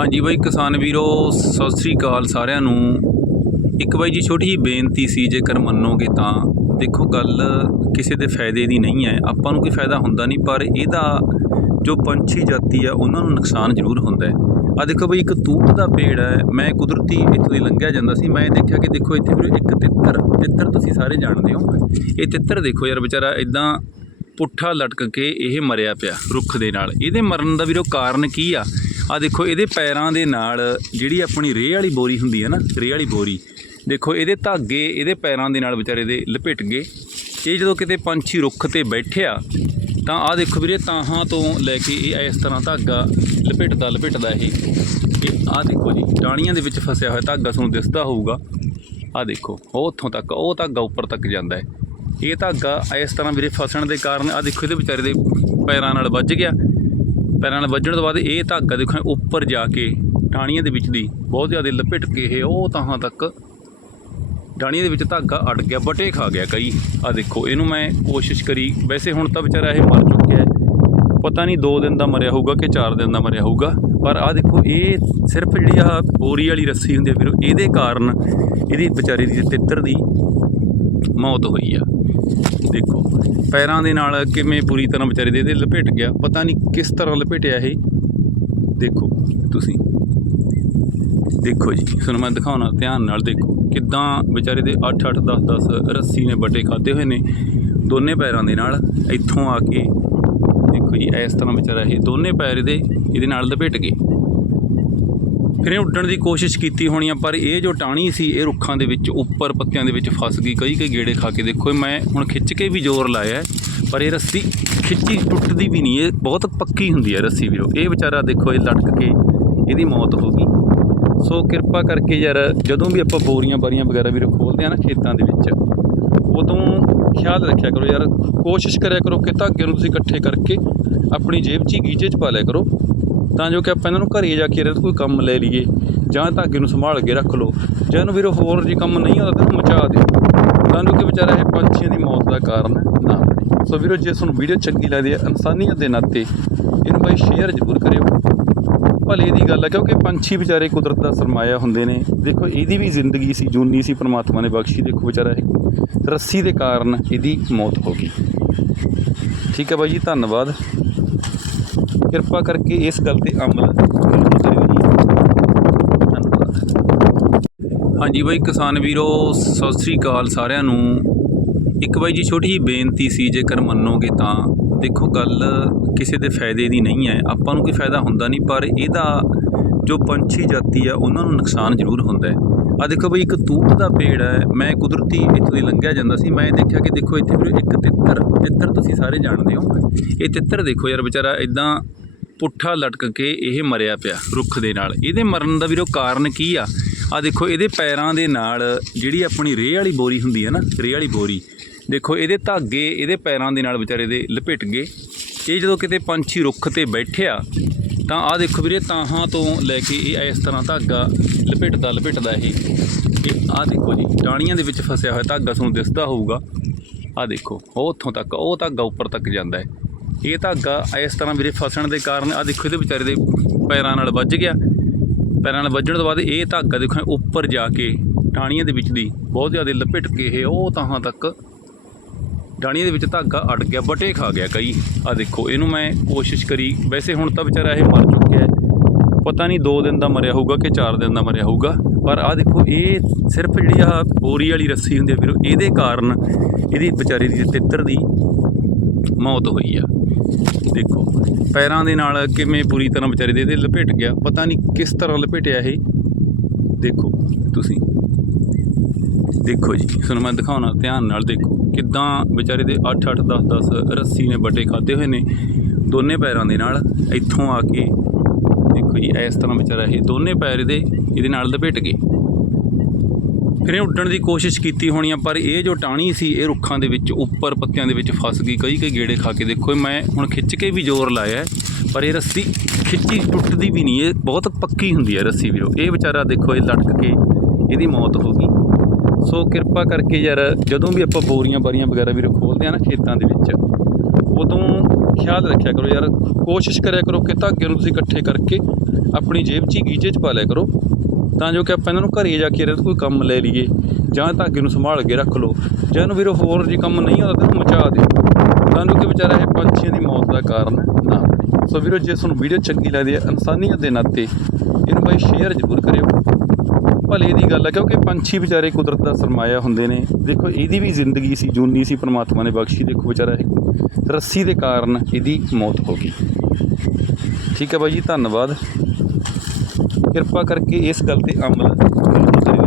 ਹਾਂਜੀ ਬਾਈ, ਕਿਸਾਨ ਵੀਰੋ, ਸਤਿ ਸ੍ਰੀ ਅਕਾਲ ਸਾਰਿਆਂ ਨੂੰ। ਇੱਕ ਬਾਈ ਜੀ, ਛੋਟੀ ਜੀ ਬੇਨਤੀ ਸੀ, ਜੇਕਰ ਮੰਨੋਗੇ ਤਾਂ। ਦੇਖੋ, ਗੱਲ ਕਿਸੇ ਦੇ ਫਾਇਦੇ ਦੀ ਨਹੀਂ ਹੈ। ਆਪਾਂ ਨੂੰ ਕੋਈ ਫਾਇਦਾ ਹੁੰਦਾ ਨਹੀਂ, ਪਰ ਇਹਦਾ ਜੋ ਪੰਛੀ ਜਾਤੀ ਆ, ਉਹਨਾਂ ਨੂੰ ਨੁਕਸਾਨ ਜ਼ਰੂਰ ਹੁੰਦਾ ਹੈ। ਆ ਦੇਖੋ ਬਈ, ਇੱਕ ਤੂਤ ਦਾ ਪੇੜ ਹੈ। ਮੈਂ ਕੁਦਰਤੀ ਇੱਥੋਂ ਦੀ ਲੰਘਿਆ ਜਾਂਦਾ ਸੀ। ਮੈਂ ਦੇਖਿਆ ਕਿ ਦੇਖੋ, ਇੱਥੇ ਵੀਰੋ ਇੱਕ ਤਿੱਤਰ। ਤਿੱਤਰ ਤੁਸੀਂ ਸਾਰੇ ਜਾਣਦੇ ਹੋ। ਇਹ ਤਿੱਤਰ ਦੇਖੋ ਯਾਰ ਵਿਚਾਰਾ ਇਦਾਂ ਪੁੱਠਾ ਲਟਕ ਕੇ ਇਹ ਮਰਿਆ ਪਿਆ ਰੁੱਖ ਦੇ ਨਾਲ। ਇਹਦੇ ਮਰਨ ਦਾ ਵੀਰੋ ਕਾਰਨ ਕੀ ਆ? ਆ ਦੇਖੋ, ਇਹਦੇ ਪੈਰਾਂ ਦੇ ਨਾਲ ਜਿਹੜੀ ਆਪਣੀ ਰੇਹ ਵਾਲੀ ਬੋਰੀ ਹੁੰਦੀ ਹੈ ਨਾ, ਰੇਹ ਵਾਲੀ ਬੋਰੀ, ਦੇਖੋ, ਇਹਦੇ ਧਾਗੇ ਇਹਦੇ ਪੈਰਾਂ ਦੇ ਨਾਲ ਵਿਚਾਰੇ ਦੇ ਲਪੇਟ ਗਏ। ਇਹ ਜਦੋਂ ਕਿਤੇ ਪੰਛੀ ਰੁੱਖ ਤੇ ਬੈਠਿਆ, ਤਾਂ ਆ ਦੇਖੋ ਵੀਰੇ, ਤਾਹਾਂ ਤੋਂ ਲੈ ਕੇ ਇਹ ਇਸ ਤਰ੍ਹਾਂ ਧਾਗਾ ਲਪੇਟਦਾ ਲਪੇਟਦਾ ਇਹ। ਇਹ ਆ ਦੇਖੋ ਜੀ, ਟਾਹਣੀਆਂ ਦੇ ਵਿੱਚ ਫਸਿਆ ਹੋਇਆ ਧਾਗਾ ਤੁਹਾਨੂੰ ਦਿਸਦਾ ਹੋਊਗਾ। ਆ ਦੇਖੋ, ਉਹ ਉੱਥੋਂ ਤੱਕ, ਉਹ ਧਾਗਾ ਉੱਪਰ ਤੱਕ ਜਾਂਦਾ ਹੈ। ਇਹ ਧਾਗਾ ਇਸ ਤਰ੍ਹਾਂ ਵੀਰੇ ਫਸਣ ਦੇ ਕਾਰਨ ਆ ਦੇਖੋ, ਇਹਦੇ ਵਿਚਾਰੇ ਦੇ ਪੈਰਾਂ ਨਾਲ ਵੱਜ ਗਿਆ। ਪੈਰਾਂ ਨਾਲ ਵੱਜਣ ਤੋਂ ਬਾਅਦ ਇਹ ਧਾਗਾ ਦੇਖੋ ਉੱਪਰ ਜਾ ਕੇ ਟਾਹਣੀਆਂ ਦੇ ਵਿੱਚ ਦੀ, ਬਹੁਤ ਜ਼ਿਆਦਾ ਲਪੇਟ ਕੇ ਇਹ, ਉਹ ਤਾਹਾਂ ਤੱਕ ਡਾਣੀਆਂ ਦੇ ਵਿੱਚ ਧਾਗਾ ਅੜ ਗਿਆ, ਬਟੇ ਖਾ ਗਿਆ ਕਈ। ਆ ਦੇਖੋ, ਇਹਨੂੰ ਮੈਂ ਕੋਸ਼ਿਸ਼ ਕਰੀ, ਵੈਸੇ ਹੁਣ ਤਾਂ ਵਿਚਾਰਾ ਇਹ ਮਰ ਚੁੱਕਿਆ ਹੈ। ਪਤਾ ਨਹੀਂ 2 ਦਿਨ ਦਾ ਮਰਿਆ ਹੋਊਗਾ ਕਿ 4 ਦਿਨ ਦਾ ਮਰਿਆ ਹੋਊਗਾ, ਪਰ ਆ ਦੇਖੋ, ਇਹ ਸਿਰਫ ਜਿਹੜੀ ਆ ਗੋਰੀ ਵਾਲੀ ਰੱਸੀ ਹੁੰਦੀ ਹੈ ਵੀਰੋ, ਇਹਦੇ ਕਾਰਨ ਇਹਦੀ ਵਿਚਾਰੀ ਦੀ ਤਿੱਤਰ ਦੀ ਮੌਤ ਹੋਈ ਆ। ਦੇਖੋ, ਪੈਰਾਂ ਦੇ ਨਾਲ ਕਿਵੇਂ ਪੂਰੀ ਤਰ੍ਹਾਂ ਵਿਚਾਰੇ ਦੇ ਇਹਦੇ ਲਪੇਟ ਗਿਆ, ਪਤਾ ਨਹੀਂ ਕਿਸ ਤਰ੍ਹਾਂ ਲਪੇਟਿਆ ਇਹ। ਦੇਖੋ ਤੁਸੀਂ। ਦੇਖੋ ਜੀ, ਤੁਹਾਨੂੰ ਮੈਂ ਦਿਖਾਉਣਾ, ਧਿਆਨ ਨਾਲ ਦੇਖੋ, ਕਿੱਦਾਂ ਵਿਚਾਰੇ ਦੇ 8 8 10 10 ਰੱਸੀ ਨੇ ਵੱਡੇ ਖਾਦੇ ਹੋਏ ਨੇ ਦੋਨੇ ਪੈਰਾਂ ਦੇ ਨਾਲ, ਇੱਥੋਂ ਆ ਕੇ। ਦੇਖੋ ਜੀ, ਇਸ ਤਰ੍ਹਾਂ ਵਿਚਾਰਾ ਇਹ ਦੋਨੇ ਪੈਰ ਇਹਦੇ ਇਹਦੇ ਨਾਲ ਲਪੇਟ ਗਏ। ਫਿਰ ਇਹ ਉੱਡਣ ਦੀ ਕੋਸ਼ਿਸ਼ ਕੀਤੀ ਹੋਣੀ ਆ, ਪਰ ਇਹ ਜੋ ਟਾਣੀ ਸੀ, ਇਹ ਰੁੱਖਾਂ ਦੇ ਵਿੱਚ, ਉੱਪਰ ਪੱਤਿਆਂ ਦੇ ਵਿੱਚ ਫਸ ਗਈ। ਕਈ ਕਈ ਗੇੜੇ ਖਾ ਕੇ ਦੇਖੋ ਮੈਂ ਹੁਣ ਖਿੱਚ ਕੇ ਵੀ ਜ਼ੋਰ ਲਾਇਆ ਪਰ ਇਹ ਰੱਸੀ ਖਿੱਚੀ ਟੁੱਟਦੀ ਵੀ ਨਹੀਂ, ਇਹ ਬਹੁਤ ਪੱਕੀ ਹੁੰਦੀ ਹੈ ਰੱਸੀ ਵੀਰੋ। ਇਹ ਵਿਚਾਰਾ ਦੇਖੋ, ਇਹ ਲਟਕ ਕੇ ਇਹਦੀ ਮੌਤ ਹੋ ਗਈ। ਸੋ ਕਿਰਪਾ ਕਰਕੇ ਯਾਰ, ਜਦੋਂ ਵੀ ਆਪਾਂ ਬੋਰੀਆਂ ਬਾਰੀਆਂ ਵਗੈਰਾ ਵੀਰੋ ਖੋਲਦੇ ਆ ਨਾ ਖੇਤਾਂ ਦੇ ਵਿੱਚ, ਉਦੋਂ ਖਿਆਲ ਰੱਖਿਆ ਕਰੋ ਯਾਰ, ਕੋਸ਼ਿਸ਼ ਕਰਿਆ ਕਰੋ ਕਿ ਧਾਗੇ ਨੂੰ ਤੁਸੀਂ ਇਕੱਠੇ ਕਰਕੇ ਆਪਣੀ ਜੇਬ 'ਚ ਹੀ ਗੀਜੇ 'ਚ ਪਾ ਲਿਆ ਕਰੋ। ਤਾਂ ਜੋ ਕਿ ਆਪਾਂ ਇਹਨਾਂ ਨੂੰ ਘਰੇ ਜਾ ਕੇ ਇਹਦਾ ਕੋਈ ਕੰਮ ਲੈ ਲਈਏ, ਜਾਂ ਧਾਗੇ ਨੂੰ ਸੰਭਾਲ ਕੇ ਰੱਖ ਲਓ। ਜਾਂ ਇਹਨੂੰ ਵੀਰੋ ਹੋਰ ਜੇ ਕੰਮ ਨਹੀਂ ਆਉਂਦਾ ਤਾਂ ਇਹਨੂੰ ਮਚਾ ਦਿਓ। ਤਾਂ ਜੋ ਕਿ ਵਿਚਾਰਾ ਇਹ ਪੰਛੀਆਂ ਦੀ ਮੌਤ ਦਾ ਕਾਰਨ ਨਾ ਬਣੇ। ਸੋ ਵੀਰੋ, ਜੇ ਤੁਹਾਨੂੰ ਵੀਡੀਓ ਚੰਗੀ ਲੱਗਦੀ ਹੈ, ਇਨਸਾਨੀਅਤ ਦੇ ਨਾਤੇ ਇਹਨੂੰ ਬਾਈ ਸ਼ੇਅਰ ਜ਼ਰੂਰ ਕਰਿਓ। ਭਲੇ ਦੀ ਗੱਲ ਹੈ, ਕਿਉਂਕਿ ਪੰਛੀ ਵਿਚਾਰੇ ਕੁਦਰਤ ਦਾ ਸਰਮਾਇਆ ਹੁੰਦੇ ਨੇ। ਦੇਖੋ, ਇਹਦੀ ਵੀ ਜ਼ਿੰਦਗੀ ਸੀ, ਜੂਨੀ ਸੀ, ਪਰਮਾਤਮਾ ਨੇ ਬਖਸ਼ੀ। ਦੇਖੋ ਵਿਚਾਰਾ ਇਹ ਰੱਸੀ ਦੇ ਕਾਰਨ ਇਹਦੀ ਮੌਤ ਹੋ ਗਈ। ਠੀਕ ਹੈ ਬਾਈ ਜੀ, ਧੰਨਵਾਦ। ਕਿਰਪਾ ਕਰਕੇ ਇਸ ਗੱਲ ਤੇ ਅਮਲ ਕਰਿਓ ਜੀ। ਧੰਨਵਾਦ। ਹਾਂਜੀ ਬਾਈ, ਕਿਸਾਨ ਵੀਰੋ, ਸਤਿ ਸ੍ਰੀ ਅਕਾਲ ਸਾਰਿਆਂ ਨੂੰ। ਇੱਕ ਬਾਈ ਜੀ, ਛੋਟੀ ਜੀ ਬੇਨਤੀ ਸੀ, ਜੇਕਰ ਮੰਨੋਗੇ ਤਾਂ। ਦੇਖੋ, ਗੱਲ ਕਿਸੇ ਦੇ ਫਾਇਦੇ ਦੀ ਨਹੀਂ ਹੈ। ਆਪਾਂ ਨੂੰ ਕੋਈ ਫਾਇਦਾ ਹੁੰਦਾ ਨਹੀਂ, ਪਰ ਇਹਦਾ ਜੋ ਪੰਛੀ ਜਾਤੀ ਆ, ਉਹਨਾਂ ਨੂੰ ਨੁਕਸਾਨ ਜ਼ਰੂਰ ਹੁੰਦਾ ਹੈ। ਆ ਦੇਖੋ ਬਈ, ਇੱਕ ਤੂਤ ਦਾ ਪੇੜ ਹੈ। ਮੈਂ ਕੁਦਰਤੀ ਇੱਥੋਂ ਦੀ ਲੰਘਿਆ ਜਾਂਦਾ ਸੀ। ਮੈਂ ਦੇਖਿਆ ਕਿ ਦੇਖੋ, ਇੱਥੇ ਵੀਰੋ ਇੱਕ ਤਿੱਤਰ ਤਿੱਤਰ ਤੁਸੀਂ ਸਾਰੇ ਜਾਣਦੇ ਹੋ। ਇਹ ਤਿੱਤਰ ਦੇਖੋ ਯਾਰ ਵਿਚਾਰਾ ਇਦਾਂ ਪੁੱਠਾ ਲਟਕ ਕੇ ਇਹ ਮਰਿਆ ਪਿਆ ਰੁੱਖ ਦੇ ਨਾਲ। ਇਹਦੇ ਮਰਨ ਦਾ ਵੀਰੋ ਕਾਰਨ ਕੀ ਆ? ਆ ਦੇਖੋ, ਇਹਦੇ ਪੈਰਾਂ ਦੇ ਨਾਲ ਜਿਹੜੀ ਆਪਣੀ ਰੇਹ ਵਾਲੀ ਬੋਰੀ ਹੁੰਦੀ ਹੈ ਨਾ, ਰੇਹ ਵਾਲੀ ਬੋਰੀ, ਦੇਖੋ ਇਹਦੇ ਧਾਗੇ ਇਹਦੇ ਪੈਰਾਂ ਦੇ ਨਾਲ ਵਿਚਾਰੇ ਦੇ ਲਪੇਟ ਗਏ। ਇਹ ਜਦੋਂ ਕਿਤੇ ਪੰਛੀ ਰੁੱਖ ਤੇ ਬੈਠਿਆ ਤਾਂ ਆਹ ਦੇਖੋ ਵੀਰੇ, ਤਾਹਾਂ ਤੋਂ ਲੈ ਕੇ ਇਹ ਇਸ ਤਰ੍ਹਾਂ ਧਾਗਾ ਲਪੇਟਦਾ ਲਪੇਟਦਾ ਇਹ। ਇਹ ਆ ਦੇਖੋ ਜੀ, ਟਾਹਣੀਆਂ ਦੇ ਵਿੱਚ ਫਸਿਆ ਹੋਇਆ ਧਾਗਾ ਤੁਹਾਨੂੰ ਦਿਸਦਾ ਹੋਊਗਾ। ਆਹ ਦੇਖੋ, ਉਹ ਉੱਥੋਂ ਤੱਕ, ਉਹ ਧਾਗਾ ਉੱਪਰ ਤੱਕ ਜਾਂਦਾ ਹੈ। ਇਹ ਧਾਗਾ ਇਸ ਤਰ੍ਹਾਂ ਵੀਰੇ ਫਸਣ ਦੇ ਕਾਰਨ ਆਹ ਦੇਖੋ ਇਹਦੇ ਵਿਚਾਰੇ ਦੇ ਪੈਰਾਂ ਨਾਲ ਵੱਜ ਗਿਆ। ਪੈਰਾਂ ਨਾਲ ਵੱਜਣ ਤੋਂ ਬਾਅਦ ਇਹ ਧਾਗਾ ਦੇਖੋ ਉੱਪਰ ਜਾ ਕੇ ਟਾਹਣੀਆਂ ਦੇ ਵਿੱਚ ਦੀ ਬਹੁਤ ਜ਼ਿਆਦਾ ਲਪੇਟ ਕੇ ਇਹ ਉਹ ਤਾਹਾਂ ਤੱਕ ਟਾਹਣੀਆਂ ਦੇ ਵਿੱਚ ਧਾਗਾ ਅੜ ਗਿਆ, ਬਟੇ ਖਾ ਗਿਆ ਕਈ। ਆ ਦੇਖੋ, ਇਹਨੂੰ ਮੈਂ ਕੋਸ਼ਿਸ਼ ਕਰੀ। ਵੈਸੇ ਹੁਣ ਤਾਂ ਵਿਚਾਰਾ ਇਹ ਮਰ ਚੁੱਕਿਆ ਹੈ। ਪਤਾ ਨਹੀਂ 2 ਦਿਨ ਦਾ ਮਰਿਆ ਹੋਊਗਾ ਕਿ 4 ਦਿਨ ਦਾ ਮਰਿਆ ਹੋਊਗਾ। ਪਰ ਆ ਦੇਖੋ, ਇਹ ਸਿਰਫ ਜਿਹੜੀ ਆ ਬੋਰੀ ਵਾਲੀ ਰੱਸੀ ਹੁੰਦੀ ਹੈ ਵੀਰੋ, ਇਹਦੇ ਕਾਰਨ ਇਹਦੀ ਵਿਚਾਰੀ ਦੀ ਤਿੱਤਰ ਦੀ ਮੌਤ ਹੋਈ ਆ। ਦੇਖੋ, ਪੈਰਾਂ ਦੇ ਨਾਲ ਕਿਵੇਂ ਪੂਰੀ ਤਰ੍ਹਾਂ ਵਿਚਾਰੇ ਦੇ ਇਹਦੇ ਲਪੇਟ ਗਿਆ, ਪਤਾ ਨਹੀਂ ਕਿਸ ਤਰ੍ਹਾਂ ਲਪੇਟਿਆ ਇਹ। ਦੇਖੋ, ਤੁਸੀਂ ਦੇਖੋ ਜੀ, ਤੁਹਾਨੂੰ ਮੈਂ ਦਿਖਾਉਣਾ, ਧਿਆਨ ਨਾਲ ਦੇਖੋ, ਕਿੱਦਾਂ ਵਿਚਾਰੇ ਦੇ 8 8 10 10 ਰੱਸੀ ਨੇ ਵੱਡੇ ਖਾਦੇ ਹੋਏ ਨੇ, ਦੋਨੇ ਪੈਰਾਂ ਦੇ ਨਾਲ ਇੱਥੋਂ ਆ ਕੇ ਦੇਖੋ ਜੀ, ਇਸ ਤਰ੍ਹਾਂ ਵਿਚਾਰਾ ਇਹ ਦੋਨੇ ਪੈਰ ਇਹਦੇ ਇਹਦੇ ਨਾਲ ਲਪੇਟ ਗਏ। ਫਿਰ ਇਹ ਉੱਡਣ ਦੀ ਕੋਸ਼ਿਸ਼ ਕੀਤੀ ਹੋਣੀ ਆ, ਪਰ ਇਹ ਜੋ ਟਾਣੀ ਸੀ, ਇਹ ਰੁੱਖਾਂ ਦੇ ਵਿੱਚ, ਉੱਪਰ ਪੱਤਿਆਂ ਦੇ ਵਿੱਚ ਫਸ ਗਈ, ਕਈ ਕਈ ਗੇੜੇ ਖਾ ਕੇ ਦੇਖੋ ਮੈਂ ਹੁਣ ਖਿੱਚ ਕੇ ਵੀ ਜ਼ੋਰ ਲਾਇਆ ਪਰ ਇਹ ਰੱਸੀ ਖਿੱਚੀ ਟੁੱਟਦੀ ਵੀ ਨਹੀਂ, ਇਹ ਬਹੁਤ ਪੱਕੀ ਹੁੰਦੀ ਹੈ ਰੱਸੀ ਵੀਰੋ। ਇਹ ਵਿਚਾਰਾ ਦੇਖੋ, ਇਹ ਲਟਕ ਕੇ ਇਹਦੀ ਮੌਤ ਹੋ ਗਈ। ਸੋ ਕਿਰਪਾ ਕਰਕੇ ਯਾਰ, ਜਦੋਂ ਵੀ ਆਪਾਂ ਬੋਰੀਆਂ ਬਾਰੀਆਂ ਵਗੈਰਾ ਵੀਰੋ ਖੋਲਦੇ ਆ ਨਾ ਖੇਤਾਂ ਦੇ ਵਿੱਚ, ਉਦੋਂ ਖਿਆਲ ਰੱਖਿਆ ਕਰੋ ਯਾਰ, ਕੋਸ਼ਿਸ਼ ਕਰਿਆ ਕਰੋ ਕਿ ਧਾਗੇ ਨੂੰ ਤੁਸੀਂ ਇਕੱਠੇ ਕਰਕੇ ਆਪਣੀ ਜੇਬ 'ਚ ਹੀ ਗੀਜੇ 'ਚ ਪਾ ਲਿਆ ਕਰੋ, ਤਾਂ ਜੋ ਕਿ ਆਪਾਂ ਇਹਨਾਂ ਨੂੰ ਘਰੇ ਜਾ ਕੇ ਇਹਦਾ ਕੋਈ ਕੰਮ ਲੈ ਲਈਏ, ਜਾਂ ਧਾਗੇ ਨੂੰ ਸੰਭਾਲ ਕੇ ਰੱਖ ਲਓ। ਜਾਂ ਇਹਨੂੰ ਵੀਰੋ ਹੋਰ ਜੇ ਕੰਮ ਨਹੀਂ ਆਉਂਦਾ ਤਾਂ ਇਹਨੂੰ ਮਚਾ ਦਿਓ। ਤਾਂ ਜੋ ਕਿ ਵਿਚਾਰਾ ਇਹ ਪੰਛੀਆਂ ਦੀ ਮੌਤ ਦਾ ਕਾਰਨ ਨਾ ਬਣੇ। ਸੋ ਵੀਰੋ ਜੇ ਤੁਹਾਨੂੰ ਵੀਡੀਓ ਚੰਗੀ ਲੱਗਦੀ ਹੈ, ਇਨਸਾਨੀਅਤ ਦੇ ਨਾਤੇ ਇਹਨੂੰ ਬਾਈ ਸ਼ੇਅਰ ਜ਼ਰੂਰ ਕਰਿਓ। ਭਲੇ ਦੀ ਗੱਲ ਹੈ ਕਿਉਂਕਿ ਪੰਛੀ ਵਿਚਾਰੇ ਕੁਦਰਤ ਦਾ ਸਰਮਾਇਆ ਹੁੰਦੇ ਨੇ। ਦੇਖੋ, ਇਹਦੀ ਵੀ ਜ਼ਿੰਦਗੀ ਸੀ, ਜੂਨੀ ਸੀ, ਪਰਮਾਤਮਾ ਨੇ ਬਖਸ਼ੀ। ਦੇਖੋ ਵਿਚਾਰਾ ਇਹ ਰੱਸੀ ਦੇ ਕਾਰਨ ਇਹਦੀ ਮੌਤ ਹੋ ਗਈ। ਠੀਕ ਹੈ ਬਾਈ ਜੀ, ਧੰਨਵਾਦ। ਕਿਰਪਾ ਕਰਕੇ ਇਸ ਗੱਲ ਤੇ ਅਮਲ ਕਰਿਓ